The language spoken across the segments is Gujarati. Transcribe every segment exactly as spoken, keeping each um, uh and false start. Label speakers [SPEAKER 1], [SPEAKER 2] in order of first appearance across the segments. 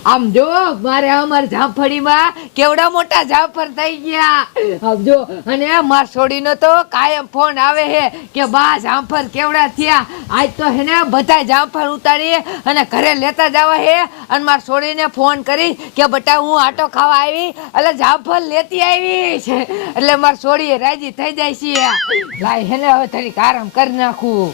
[SPEAKER 1] આમ જો મારે અમાર જામફળીમાં કેવડા મોટા જામફળ થઈ ગયા આમ જો અને માર છોડીનો તો કાયમ ફોન આવે હે કે બા જામફળ કેવડા થયા આજ તો હેને બધા જામફળ ઉતારી અને ઘરે લેતા જવા હે અને માર છોડીને ફોન કરી કે બટા હું આટો ખાવા આવી એટલે જામફળ લેતી આવી છે એટલે માર છોડીએ રાજી થઈ જાય છે લાય હેને હવે થોડીક આરામ કરી નાખું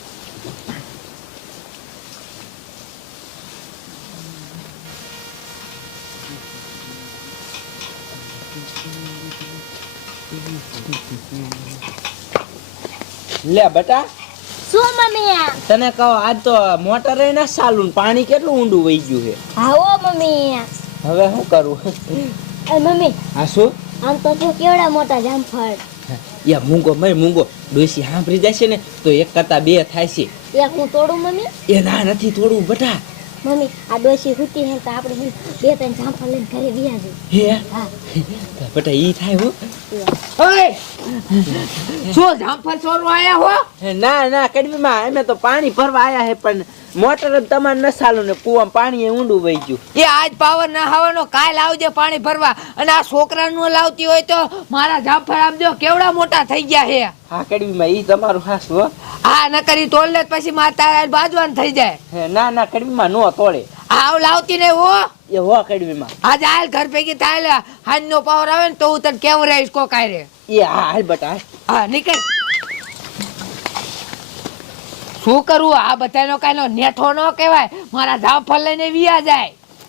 [SPEAKER 2] લે બેટા
[SPEAKER 3] શું મમ્મી
[SPEAKER 2] તને કહો આજ તો મોટર એ ના ચાલુ ને પાણી કેટલું ઊંડું વહી ગયું છે
[SPEAKER 3] આવો મમ્મી
[SPEAKER 2] હવે શું કરું
[SPEAKER 3] એ મમ્મી
[SPEAKER 2] આ શું
[SPEAKER 3] આમ તો જો કેવડા મોટા જામફળ
[SPEAKER 2] યા મૂંગો મય મૂંગો ડોસી સાંભળી જશે ને તો એક કરતા બે થાય છે
[SPEAKER 3] એક હું તોડું મમ્મી
[SPEAKER 2] એ ના નથી થોડું બેટા
[SPEAKER 3] મમ્મી આ ડોશી હુતી હે તો આપણે બે ત્રણ જામફળ લઈને ઘરે વ્યા જઈએ
[SPEAKER 2] હે
[SPEAKER 3] હા
[SPEAKER 2] બેટા ઈ થાય હો
[SPEAKER 1] ઓય શું જામફળ ચોરવા આયા હો
[SPEAKER 2] હે, ના ના કડવીમાં અમે તો પાણી ભરવા આયા હે પણ મોટર જ તમારે ન ચાલુ ને કુવામાં પાણી એ ઊંડું વહી ગયું
[SPEAKER 1] એ આજ પાવર ના હવાનો કાલ આવજે પાણી ભરવા અને આ છોકરાનું લાવતી હોય તો મારા જામફળ આમ જો કેવડા મોટા થઈ ગયા હે
[SPEAKER 2] હા કડવીમાં ઈ તમારું હાસું હો
[SPEAKER 1] આ ન કરી તોડ લે પછી માર તારા બાજવાન થઈ જાય
[SPEAKER 2] હે, ના ના કડવીમાં નો તોડે
[SPEAKER 1] આવ લાવતી ને હો
[SPEAKER 2] એ હો કડવીમાં
[SPEAKER 1] આજ હાલ ઘર ભેગી થાય હાન નો પાવર આવે ને તો હું તને કેવું રહીશ કો કાય રે
[SPEAKER 2] એ હા હાલ બેટા
[SPEAKER 1] હા નીકળ શું કરું આ બધાનો કાયનો નેઠો ન કહેવાય મારા જામફળ લઈને વિયા જાય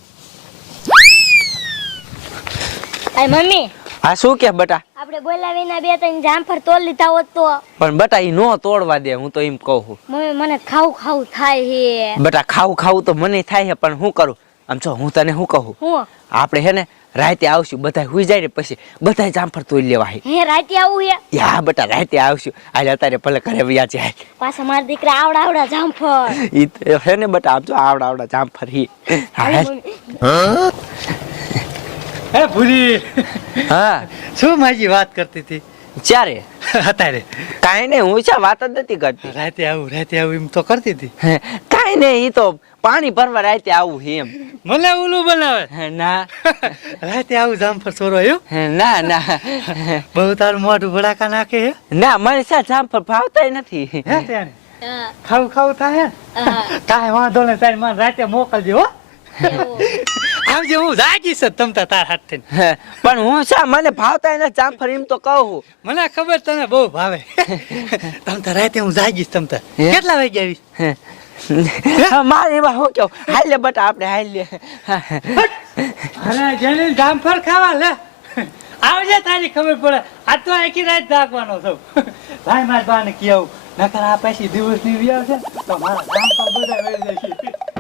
[SPEAKER 3] એ મમ્મી
[SPEAKER 2] હા શું કે બેટા
[SPEAKER 3] આપણે બોલાવીને બે ત્રણ જામફળ તોડ લીધા હોત તો
[SPEAKER 2] પણ બેટા ઈ નો તોડવા દે હું તો એમ કહું
[SPEAKER 3] મમ્મી મને ખાવું ખાવું થાય હે
[SPEAKER 2] બેટા ખાવું ખાવું તો મને થાય છે પણ શું કરું આમ જો હું તને શું કહું
[SPEAKER 3] હું
[SPEAKER 2] આપણે હે ને રાતે આવશું બધા હુઈ જાય ને પછી બધા જામફળ તોડી લેવા હે
[SPEAKER 3] હે રાતે આવું હે
[SPEAKER 2] યા બેટા રાતે આવશું આજે અત્યારે ભલે ઘરે વ્યા જાય
[SPEAKER 3] પાછા મારા દીકરા આવડા આવડા જામફળ
[SPEAKER 2] ઈ તો હે ને બેટા આમ જો આવડા આવડા જામફળ હી
[SPEAKER 3] હાલો મમ્મી.
[SPEAKER 4] હે ભૂરી
[SPEAKER 2] હા
[SPEAKER 4] શું માજી વાત કરતી હતી
[SPEAKER 2] ચારે
[SPEAKER 4] અત્યારે
[SPEAKER 2] કાઈ ને હું છે વાત જ નથી કરતી
[SPEAKER 4] રાતે આવું રાતે આવું એમ તો કરતી હતી
[SPEAKER 2] હે, કાઈ ને ઈ તો પાણી ભરવા રાતે આવું હે એમ
[SPEAKER 4] મને ઉલું બનાવે
[SPEAKER 2] હે, ના
[SPEAKER 4] રાતે આવું જામફળ ચોરો આવ્યો
[SPEAKER 2] હે, ના ના
[SPEAKER 4] બહુ તારું મોઢું ભડાકા નાખે હે
[SPEAKER 2] ના મને સા જામફળ ભાવતાય નથી
[SPEAKER 4] હે ત્યારે
[SPEAKER 3] હા,
[SPEAKER 4] ખાવું ખાવું થાય
[SPEAKER 3] હા.
[SPEAKER 4] કાંઈ વાંધો નહીં તારી મને રાતે મોકલજો હો
[SPEAKER 3] એવું.
[SPEAKER 4] આમ જે હું જાગીશ જ તમતા તાર હાથ થઈને
[SPEAKER 2] હે, પણ હું સા મને ભાવતાય નથી જામફળ એમ તો કહું
[SPEAKER 4] મને ખબર તને બહુ ભાવે તમતા રાતે હું જાગીશ તમતા
[SPEAKER 2] હે?
[SPEAKER 4] કેટલા વાગે આવીશ
[SPEAKER 2] હે. હા, મારે એમાં શું કેવું હાલ લે બટા આપણે હાલ લે
[SPEAKER 4] અરે જેને જામફળ ખાવા લે આવજે તારી ખબર પડે આ તો આખી રાત જાગવાનો છું ભાઈ મારી બાને કહું નકર આ પછી દિવસ ની વ્યાવ છે તો મારા જામફળ બધા વેરી જશે